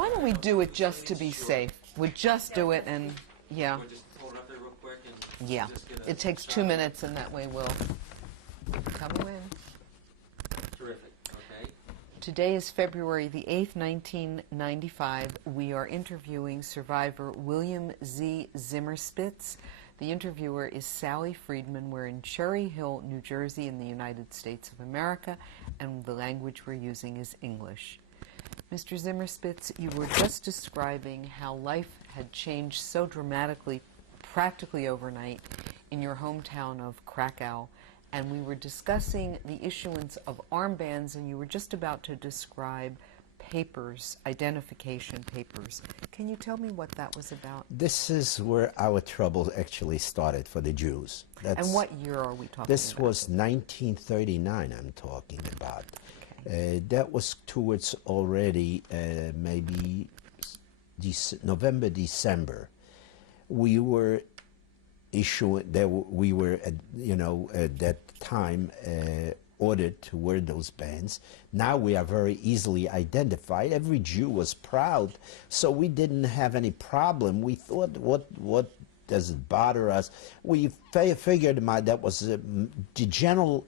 Why don't we do it just to be safe? We'll just do it and, yeah. We'll just hold it up there real quick and Yeah. just get a It takes shot. 2 minutes and that way we'll come in. Terrific. Okay. Today is February the 8th, 1995. We are interviewing survivor William Z. Zimmerspitz. The interviewer is Sally Friedman. We're in Cherry Hill, New Jersey in the United States of America, and the language we're using is English. Mr. Zimmerspitz, you were just describing how life had changed so dramatically, practically overnight, in your hometown of Krakow, and we were discussing the issuance of armbands, and you were just about to describe papers, identification papers. Can you tell me what that was about? This is where our trouble actually started for the Jews. And what year are we talking This about? was 1939 I'm talking about. That was towards already maybe November, December. We were issuing, we were at that time ordered to wear those bands. Now we are very easily identified. Every Jew was proud, so we didn't have any problem. We thought, what does it bother us? We figured that was the general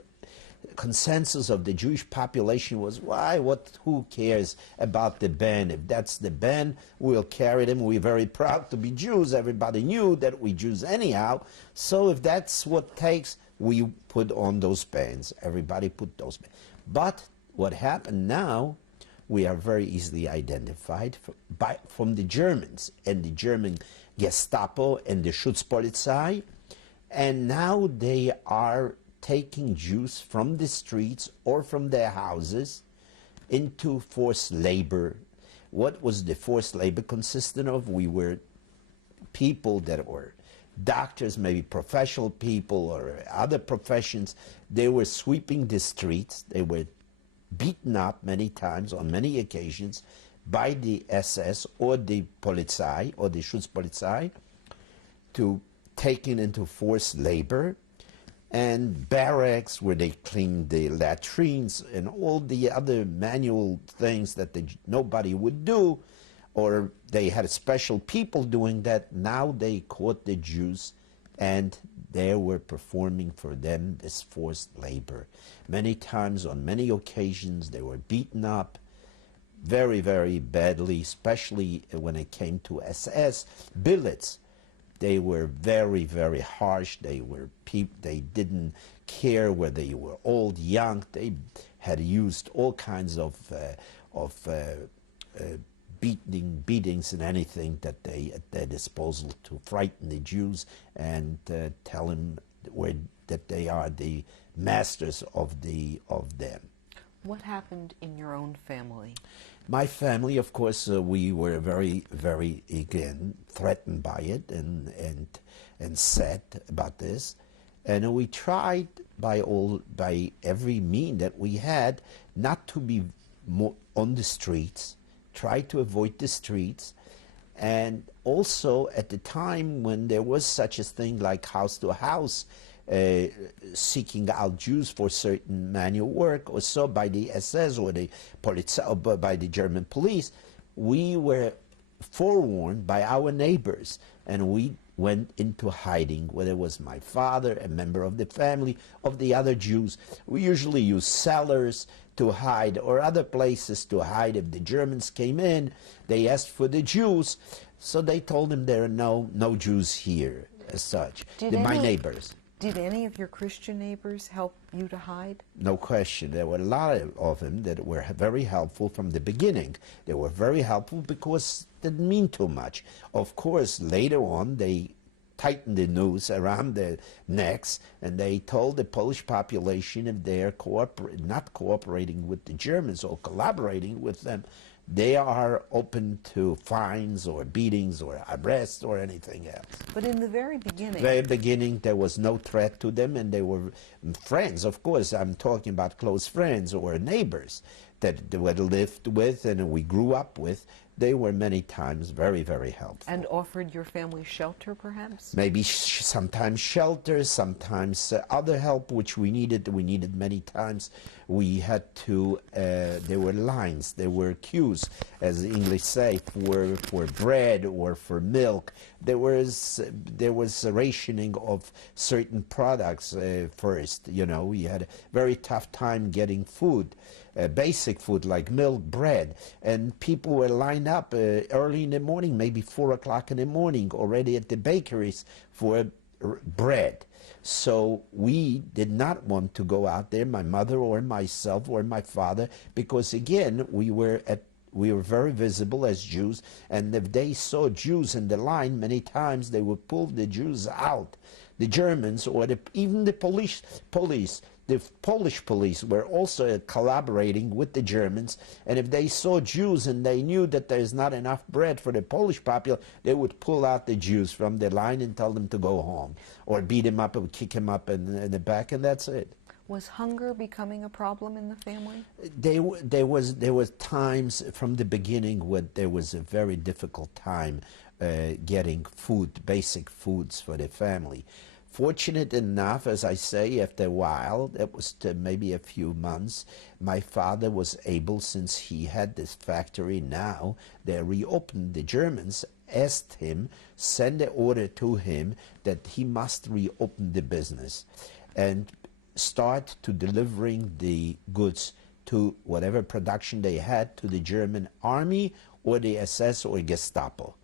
consensus of the Jewish population was, who cares about the band? If that's the band, we'll carry them. We're very proud to be Jews. Everybody knew that we Jews anyhow. So if that's what takes, we put on those bands. Everybody put those bands. But what happened now, we are very easily identified from the Germans and the German Gestapo and the Schutzpolizei. And now they are taking Jews from the streets or from their houses into forced labor. What was the forced labor consisted of? We were people that were doctors, maybe professional people or other professions. They were sweeping the streets. They were beaten up many times on many occasions by the SS or the Polizei or the Schutzpolizei to taken into forced labor, and barracks where they cleaned the latrines and all the other manual things that nobody would do, or they had special people doing that. Now they caught the Jews and they were performing for them this forced labor. Many times, on many occasions, they were beaten up very, very badly, especially when it came to SS billets. They were very, very harsh. They didn't care whether you were old, young. They had used all kinds of beatings and anything that they at their disposal to frighten the Jews and tell them that they are the masters of them. What happened in your own family? My family, of course, we were very, very, again, threatened by it and sad about this. And we tried by every mean that we had not to be more on the streets, try to avoid the streets. And also at the time when there was such a thing like house to house, seeking out Jews for certain manual work or so by the SS or the Polizei, or by the German police, we were forewarned by our neighbors and we went into hiding, whether it was my father, a member of the family, of the other Jews. We usually use cellars to hide or other places to hide. If the Germans came in, they asked for the Jews, so they told them there are no Jews here as such. My neighbors. Did any of your Christian neighbors help you to hide? No question. There were a lot of them that were very helpful from the beginning. They were very helpful because they didn't mean too much. Of course, later on, they tightened the noose around their necks and they told the Polish population if they're not cooperating with the Germans or collaborating with them, they are open to fines or beatings or arrests or anything else. But in the very beginning... Very beginning, there was no threat to them, and they were friends. Of course, I'm talking about close friends or neighbors. that we lived with and we grew up with, they were many times very, very helpful. And offered your family shelter, perhaps? Maybe sometimes shelter, sometimes other help, which we needed. We needed many times. We had to, there were lines, there were queues, as the English say, for bread or for milk. There was a rationing of certain products first. You know, we had a very tough time getting food. Basic food like milk, bread, and people were lined up early in the morning, maybe 4 o'clock in the morning, already at the bakeries for bread. So we did not want to go out there, my mother or myself or my father, because again we were very visible as Jews, and if they saw Jews in the line, many times they would pull the Jews out. The Germans or even the police. The Polish police were also collaborating with the Germans, and if they saw Jews and they knew that there's not enough bread for the Polish population, they would pull out the Jews from the line and tell them to go home, or beat him up or kick him up in the back, and that's it. Was hunger becoming a problem in the family? There was times from the beginning when there was a very difficult time getting food, basic foods for the family. Fortunate enough, as I say, after a while, that was maybe a few months, my father was able, since he had this factory now, they reopened. The Germans asked him, send an order to him that he must reopen the business and start to delivering the goods to whatever production they had to the German army or the SS or Gestapo.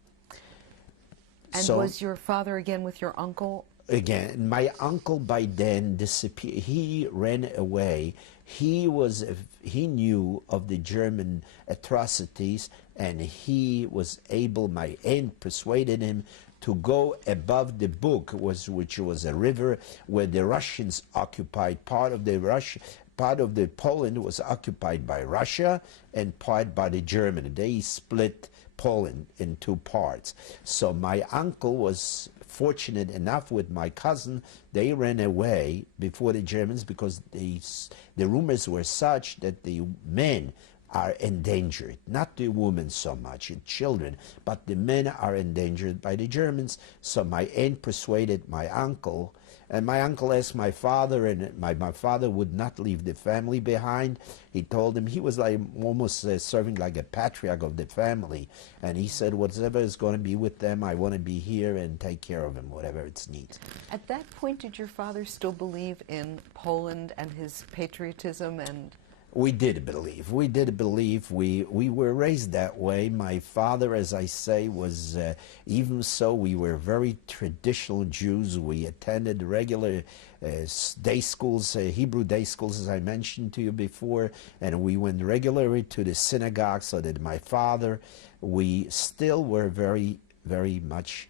And so, was your father again with your uncle? Again, my uncle by then disappeared. He ran away. He knew of the German atrocities, and he was able, my aunt persuaded him to go above the Bug, which was a river where the Russians occupied. Part of the Poland was occupied by Russia and part by the Germans. They split Poland in two parts. So my uncle was fortunate enough with my cousin. They ran away before the Germans because the rumors were such that the men are endangered, not the women so much, and children, but the men are endangered by the Germans. So my aunt persuaded my uncle, and my uncle asked my father, and my father would not leave the family behind. He told him, he was like almost serving like a patriarch of the family, and he said, whatever is going to be with them, I want to be here and take care of them, whatever it's needs. At that point, did your father still believe in Poland and his patriotism? And we did believe. We did believe. We were raised that way. My father, as I say, was, even so, we were very traditional Jews. We attended regular day schools, Hebrew day schools, as I mentioned to you before, and we went regularly to the synagogue, so that my father, we still were very, very much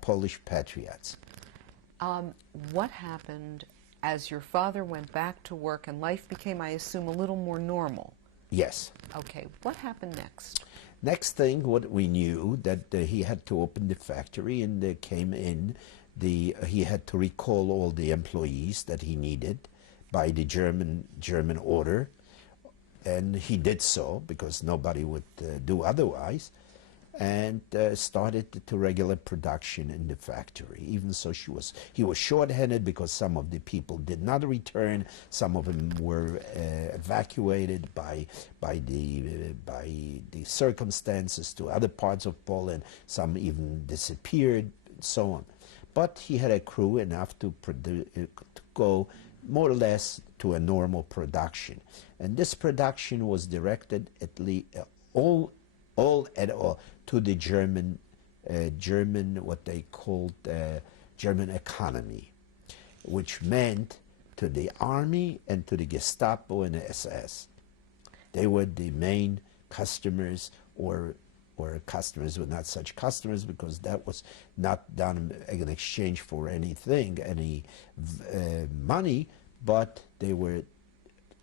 Polish patriots. What happened as your father went back to work and life became, I assume, a little more normal? Yes. Okay, what happened next? Next thing, what we knew, that he had to open the factory, and they came in, he had to recall all the employees that he needed by the German order, and he did so because nobody would do otherwise, and started to regular production in the factory. Even so, he was short-handed because some of the people did not return. Some of them were evacuated by the circumstances to other parts of Poland. Some even disappeared, and so on. But he had a crew enough to go more or less to a normal production, and this production was directed at least all to the German, what they called German economy, which meant to the army and to the Gestapo and the SS. They were the main customers, or customers were not such customers, because that was not done in exchange for anything, any money, but they were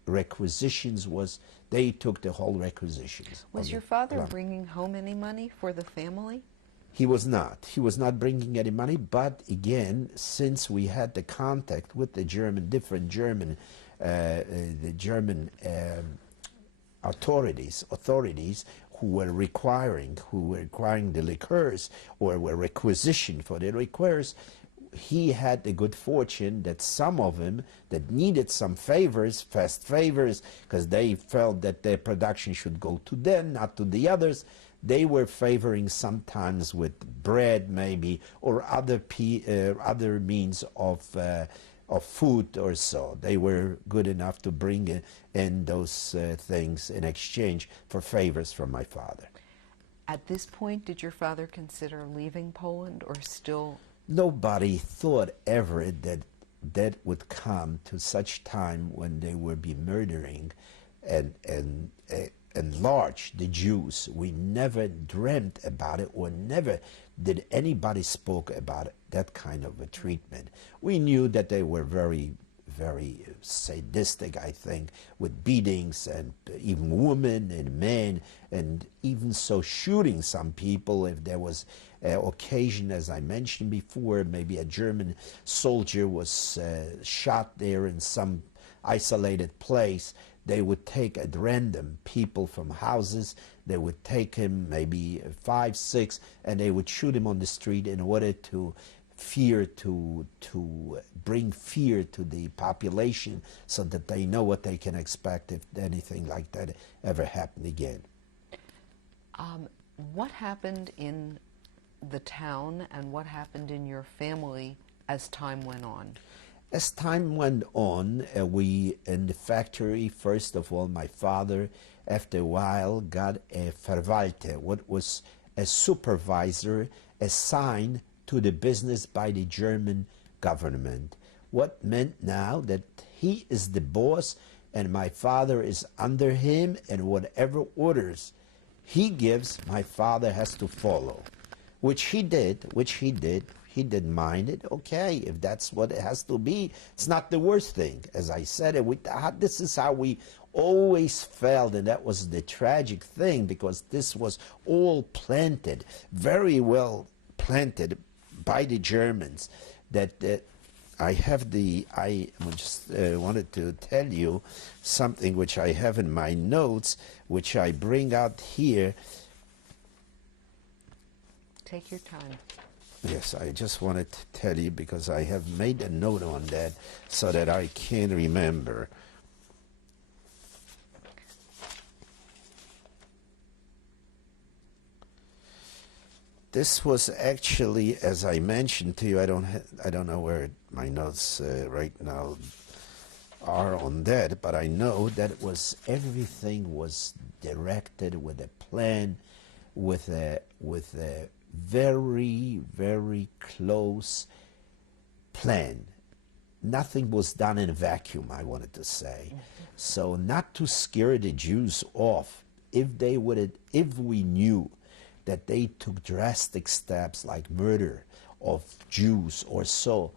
requisitions. They took the whole requisitions. Was your father bringing home any money for the family? He was not. He was not bringing any money, but again, since we had the contact with the German authorities who were requiring the liqueurs or were requisitioned for the liqueurs. He had the good fortune that some of them that needed some favors, fast favors, because they felt that their production should go to them, not to the others, they were favoring sometimes with bread maybe, or other means of food or so. They were good enough to bring in those things in exchange for favors from my father. At this point, did your father consider leaving Poland or still? Nobody thought ever that that would come to such time when they would be murdering and enlarge the Jews. We never dreamt about it, or never did anybody spoke about that kind of a treatment. We knew that they were very, very sadistic, I think, with beatings and even women and men, and even so shooting some people if there was occasion, as I mentioned before, maybe a German soldier was shot there in some isolated place. They would take at random people from houses. They would take him, maybe 5, 6, and they would shoot him on the street in order to bring fear to the population, so that they know what they can expect if anything like that ever happened again. What happened in the town and what happened in your family as time went on? As time went on, we in the factory, first of all, my father, after a while, got a Verwalter, what was a supervisor assigned to the business by the German government. What meant now that he is the boss and my father is under him, and whatever orders he gives, my father has to follow. Which he did. He didn't mind it. Okay, if that's what it has to be, it's not the worst thing. As I said, this is how we always felt, and that was the tragic thing, because this was all planted, very well planted by the Germans. I just wanted to tell you something which I have in my notes, which I bring out here. Take your time. Yes, I just wanted to tell you because I have made a note on that so that I can remember. This was actually, as I mentioned to you, I don't know where my notes right now are on that, but I know that everything was directed with a plan, with a very, very close plan. Nothing was done in a vacuum, I wanted to say. Mm-hmm. So not to scare the Jews off, if we knew that they took drastic steps like murder of Jews or so,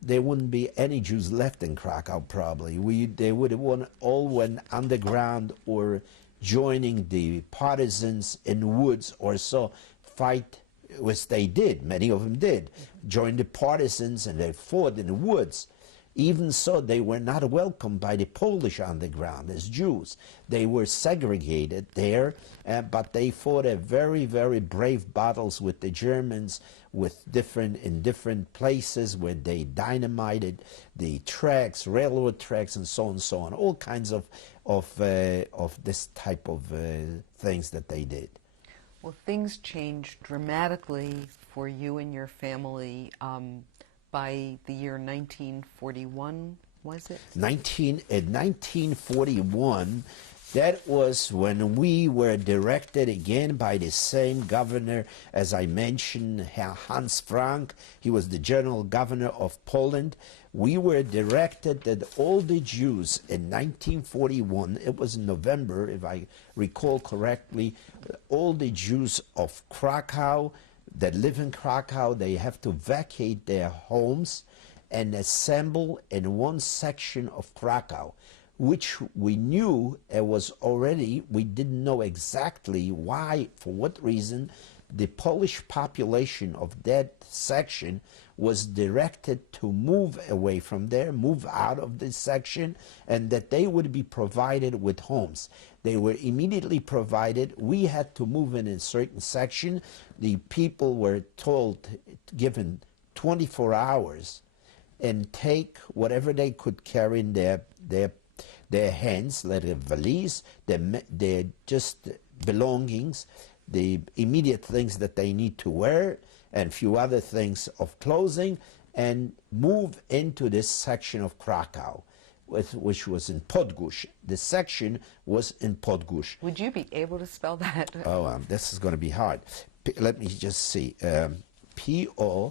there wouldn't be any Jews left in Krakow probably. They would have all went underground or joining the partisans in woods or so, fight, which they did, many of them did, join the partisans, and they fought in the woods. Even so, they were not welcomed by the Polish underground as Jews. They were segregated there, but they fought a very, very brave battles with the Germans, in different places where they dynamited the tracks, railroad tracks, and so on, all kinds of this type of things that they did. Well, things changed dramatically for you and your family by the year 1941, was it? 1941, that was when we were directed again by the same governor, as I mentioned, Herr Hans Frank. He was the general governor of Poland. We were directed that all the Jews in 1941, it was in November, if I recall correctly, all the Jews of Krakow that live in Krakow, they have to vacate their homes and assemble in one section of Krakow, which we knew it was already, we didn't know exactly why, for what reason, the Polish population of that section was directed to move away from there, move out of this section, and that they would be provided with homes. They were immediately provided. We had to move in a certain section. The people were told, given 24 hours, and take whatever they could carry in their hands, like a valise, their just belongings, the immediate things that they need to wear, and a few other things of clothing, and move into this section of Krakow, which was in Podgórz. The section was in Podgórz. Would you be able to spell that? Oh, this is going to be hard. Let me just see. P-O-D-R-Z.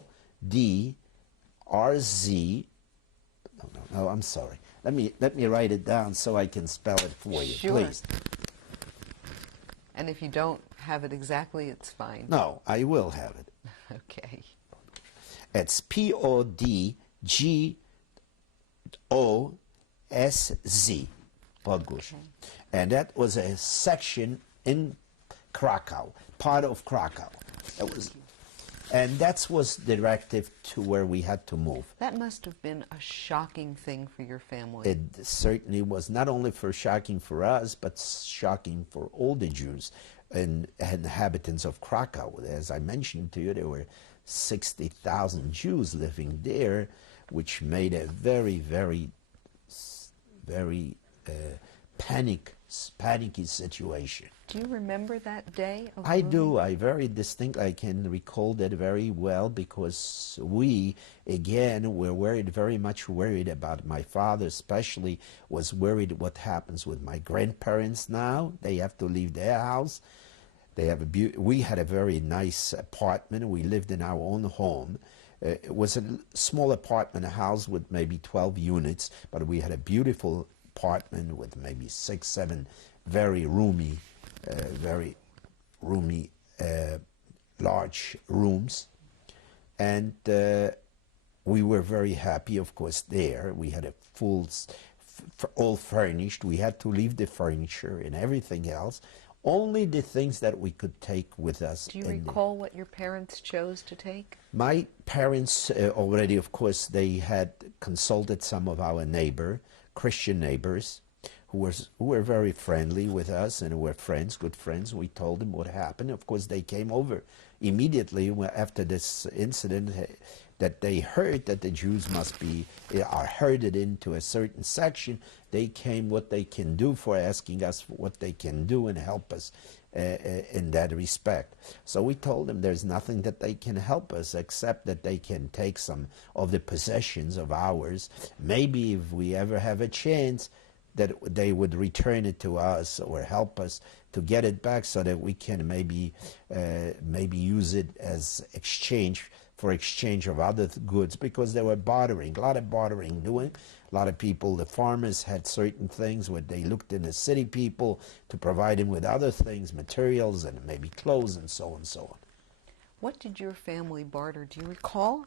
No, I'm sorry. Let me write it down so I can spell it for you, Sure. please. And if you don't have it exactly, it's fine. No, I will have it. Okay. It's Podgórz, Podgórz. Okay. And that was a section in Krakow, part of Krakow. And that was directive to where we had to move. That must have been a shocking thing for your family. It certainly was, not only shocking for us, but shocking for all the Jews and inhabitants of Krakow. As I mentioned to you, there were 60,000 Jews living there, which made a very, very, very panicky situation. Do you remember that day? I do. I very distinct. I can recall that very well because we, again, were very much worried about my father. Especially was worried what happens with my grandparents now. They have to leave their house. They have we had a very nice apartment. We lived in our own home. It was a small apartment, a house with maybe 12 units, but we had a beautiful apartment with maybe 6, 7 very roomy, large rooms, and we were very happy, of course, there. We had a full, all furnished. We had to leave the furniture and everything else. Only the things that we could take with us. Do you recall what your parents chose to take? My parents already, of course, they had consulted some of our Christian neighbors, who were very friendly with us and were good friends. We told them what happened. Of course, they came over immediately after this incident that they heard that the Jews are herded into a certain section. They came what they can do for asking us what they can do and help us in that respect. So we told them there's nothing that they can help us except that they can take some of the possessions of ours. Maybe if we ever have a chance, that they would return it to us or help us to get it back so that we can maybe use it as exchange of other goods, because they were bartering, a lot of bartering doing. A lot of people, the farmers had certain things where they looked in the city people to provide them with other things, materials and maybe clothes and so on and so on. What did your family barter? Do you recall?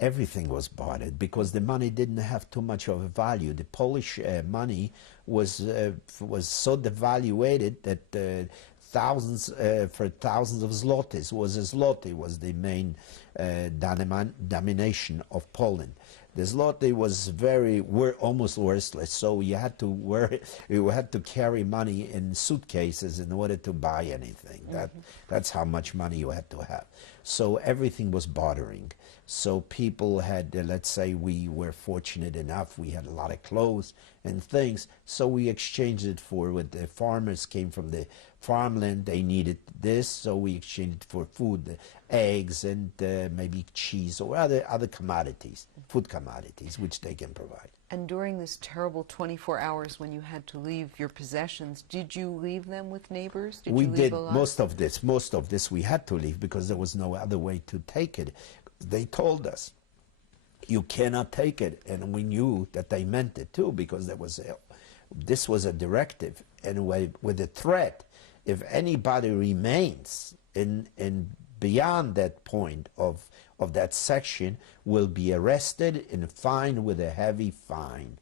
Everything was bartered because the money didn't have too much of a value. The Polish money was so devaluated that thousands of zlotys. A zloty was the main domination of Poland. The zloty was almost worthless, so you had to carry money in suitcases in order to buy anything. That's how much money you had to have. So everything was bartering. So people had, let's say we were fortunate enough, we had a lot of clothes and things, so we exchanged it for what the farmers came from the farmland, they needed this, so we exchanged it for food, eggs and maybe cheese or other commodities, food commodities, which they can provide. And during this terrible 24 hours when you had to leave your possessions, did you leave them with neighbors? We did most of this we had to leave because there was no other way to take it. They told us, you cannot take it, and we knew that they meant it too, because this was a directive, and with a threat, if anybody remains in beyond that point of that section, will be arrested and fined with a heavy fine.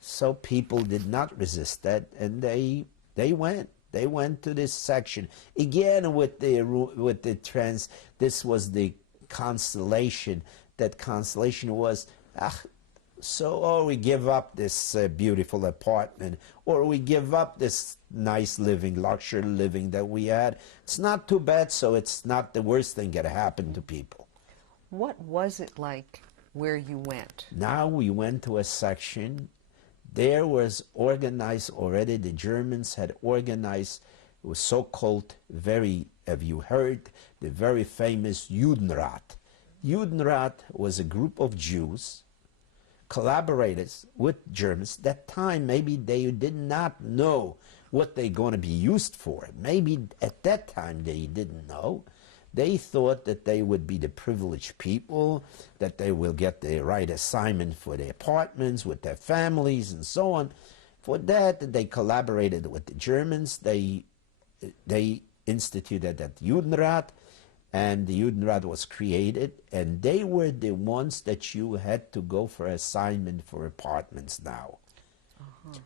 So people did not resist that, and they went. They went to this section again this was the consolation. That consolation was, we give up this beautiful apartment, or we give up this nice living, luxury living that we had. It's not too bad, so it's not the worst thing that happened to people. What was it like where you went? Now we went to a section. There was organized already. The Germans had organized. It was so-called, have you heard, the very famous Judenrat. Judenrat was a group of Jews, collaborators with Germans. That time, maybe they did not know what they're going to be used for. Maybe at that time they didn't know. They thought that they would be the privileged people, that they will get the right assignment for their apartments with their families and so on. For that, they collaborated with the Germans. They instituted that Judenrat, and the Judenrat was created, and they were the ones that you had to go for assignment for apartments now.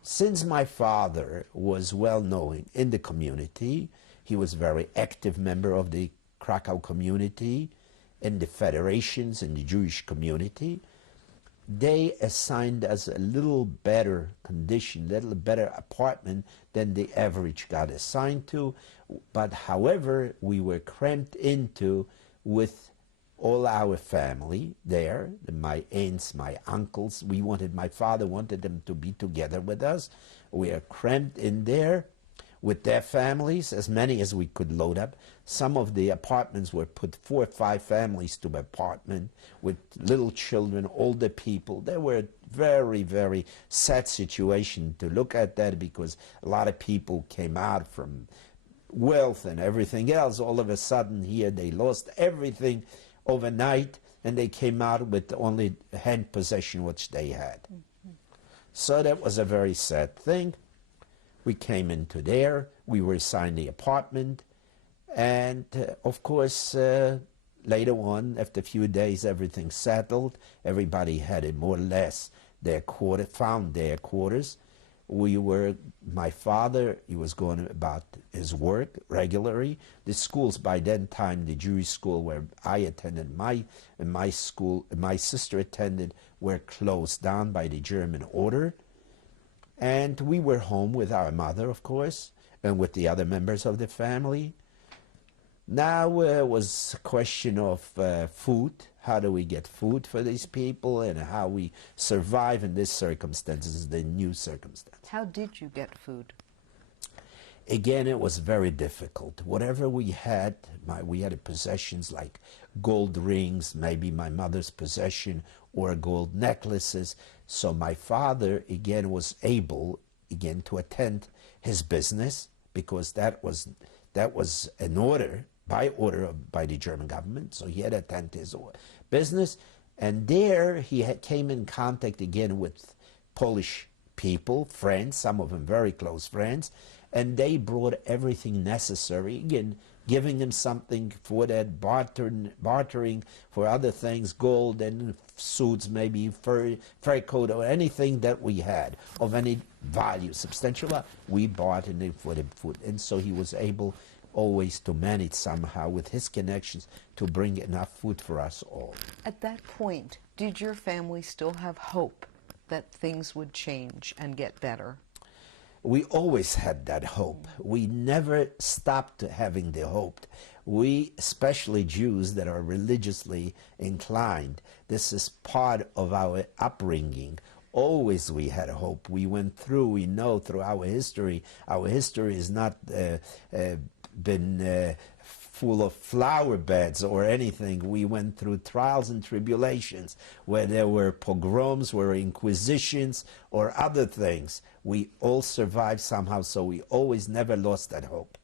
Since my father was well known in the community, he was a very active member of the Krakow community, in the federations, in the Jewish community, they assigned us a little better condition, little better apartment than the average got assigned to. But however, we were cramped into with all our family there, my aunts, my uncles. My father wanted them to be together with us. We are cramped in there with their families, as many as we could load up. Some of the apartments were put 4 or 5 families to an apartment with little children, older people. They were very, very sad situation to look at that, because a lot of people came out from wealth and everything else. All of a sudden here they lost everything overnight, and they came out with only hand possession which they had. So that was a very sad thing. We came into there, we were assigned the apartment, and of course later on, after a few days, everything settled. Everybody had it more or less found their quarters. My father, he was going about his work regularly. The schools by that time, the Jewish school where I attended, my school, my sister attended, were closed down by the German order. And we were home with our mother, of course, and with the other members of the family. Now it was a question of food. How do we get food for these people, and how we survive in these circumstances, the new circumstance. How did you get food? Again, it was very difficult. Whatever we had possessions like gold rings, maybe my mother's possession, or gold necklaces. So my father, again, was able, again, to attend his business, because that was an order, by the German government. So he had to attend his business. And there he came in contact again with Polish people, friends, some of them very close friends, and they brought everything necessary, again, giving him something for that, bartering for other things, gold and suits, maybe fur coat, or anything that we had of any value, substantial value, we bought in for the food. And so he was able always to manage somehow with his connections to bring enough food for us all. At that point, did your family still have hope that things would change and get better? We always had that hope. We never stopped having the hope. We, especially Jews that are religiously inclined, this is part of our upbringing. Always we had hope. We went through, we know through our history is not been full of flower beds or anything. We went through trials and tribulations where there were pogroms, where inquisitions, or other things. We all survived somehow, so we always never lost that hope.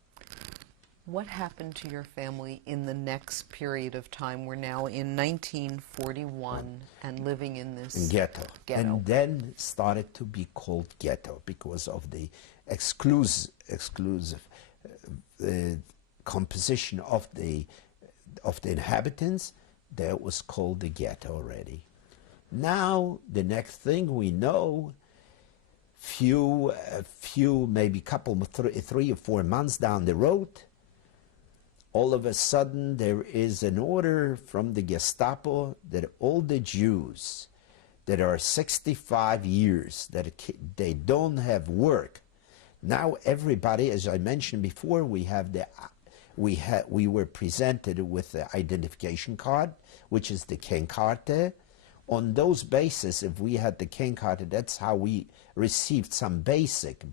What happened to your family in the next period of time? We're now in 1941 and living in this ghetto. And then started to be called ghetto because of the exclusive composition of the inhabitants. That was called the ghetto already. Now the next thing we know, few maybe couple 3 or 4 months down the road, all of a sudden there is an order from the Gestapo that all the Jews that are 65 years, that they don't have work, Now everybody, as I mentioned before, we were presented with the identification card, which is the Kennкarte. On those basis, if we had the Kennкarte, that's how we received some basic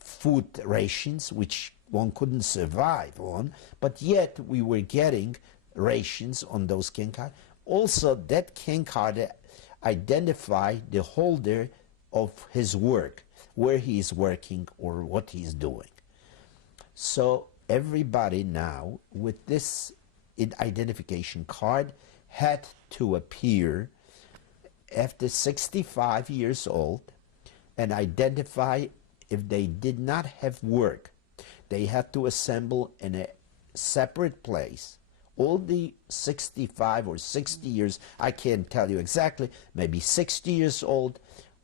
food rations, which one couldn't survive on, but yet we were getting rations on those Kennкarte. Also, that Kennкarte identified the holder of his work, where he is working or what he is doing. So everybody now with this identification card had to appear after 65 years old and identify if they did not have work. They had to assemble in a separate place. All the 65 or 60 years, I can't tell you exactly, maybe 60 years old,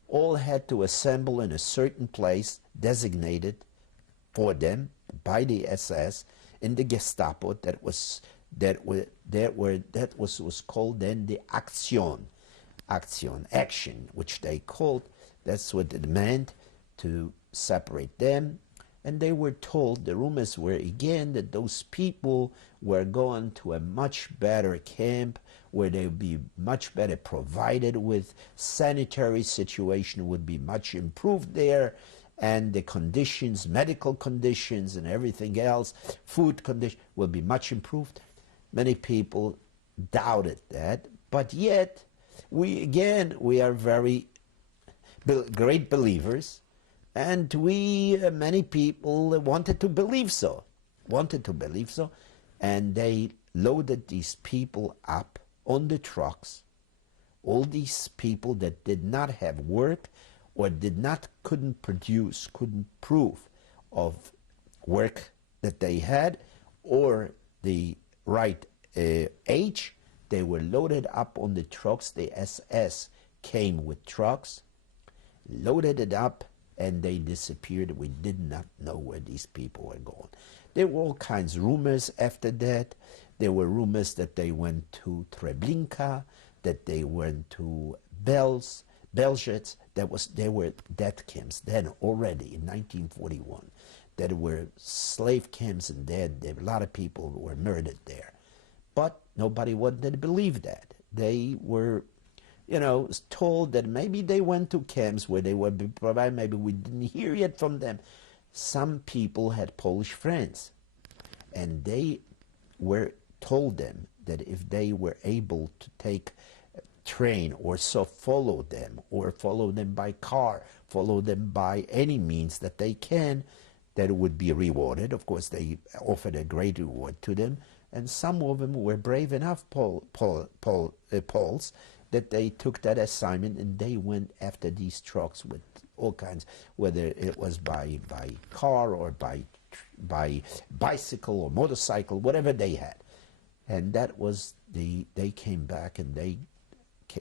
all had to assemble in a certain place designated for them by the SS in the Gestapo. That was called then the action, which they called. That's what it meant, to separate them. And they were told, the rumors were again that those people were going to a much better camp where they would be much better provided with, sanitary situation would be much improved there, and the conditions, medical conditions and everything else, food conditions will be much improved. Many people doubted that, but yet we are very great believers. And many people wanted to believe so, and they loaded these people up on the trucks, all these people that did not have work or couldn't prove of work that they had or the right age. They were loaded up on the trucks. The SS came with trucks, loaded it up, and they disappeared. We did not know where these people were going. There were all kinds of rumors after that. There were rumors that they went to Treblinka, that they went to Belzec. There were death camps then already in 1941. There were slave camps, and a lot of people were murdered there. But nobody wanted to believe that. They were told that maybe they went to camps where they would be provided. Maybe we didn't hear yet from them. Some people had Polish friends, and they told them that if they were able to take a train or so follow them by car, follow them by any means that they can, that it would be rewarded. Of course, they offered a great reward to them, and some of them were brave enough, Poles, that they took that assignment and they went after these trucks with all kinds, whether it was by car or by bicycle or motorcycle, whatever they had. And that was they came back, and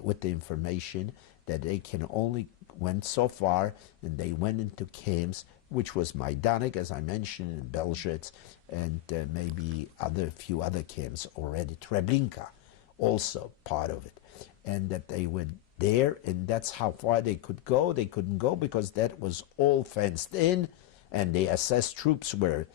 with the information that they can only went so far, and they went into camps, which was Majdanek, as I mentioned, in Belzec, and maybe few other camps already. Treblinka, also part of it. And that they went there, and that's how far they could go. They couldn't go because that was all fenced in, and the SS troops were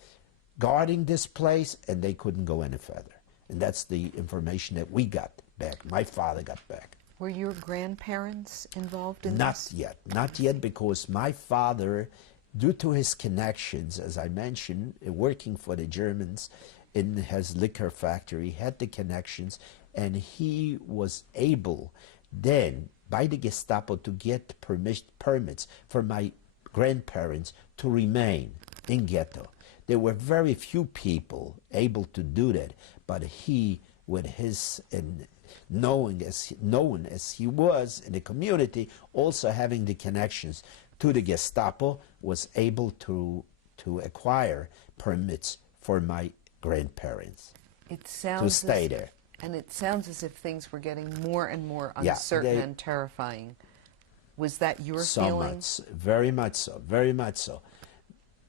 guarding this place, and they couldn't go any further. And that's the information that we got back. My father got back. Were your grandparents involved in this? Not yet, because my father, due to his connections, as I mentioned, working for the Germans in his liquor factory, had the connections, and he was able then by the Gestapo to get permits for my grandparents to remain in ghetto. There were very few people able to do that, but he, with his known as he was in the community, also having the connections to the Gestapo, was able to acquire permits for my grandparents to stay there. And it sounds as if things were getting more and more uncertain and terrifying. Was that your feeling? Very much so. Very much so.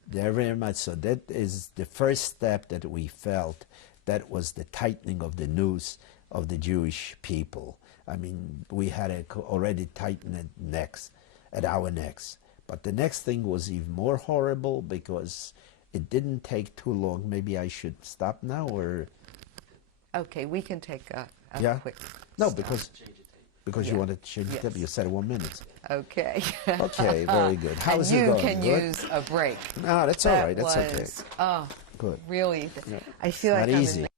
Very much so. That is the first step that we felt. That was the tightening of the noose of the Jewish people. I mean, we had already tightened necks at our necks. But the next thing was even more horrible because it didn't take too long. Maybe I should stop now, or Okay, we can take a Yeah? quick no, stop. because Yeah. you want to change Yes. the tip. You said 1 minute. Okay. Okay, very good. How's and it you going? can Good? use a break. No, that's all right. That's That okay. was, oh, Good. really, Yeah. I feel It's like not I'm easy. in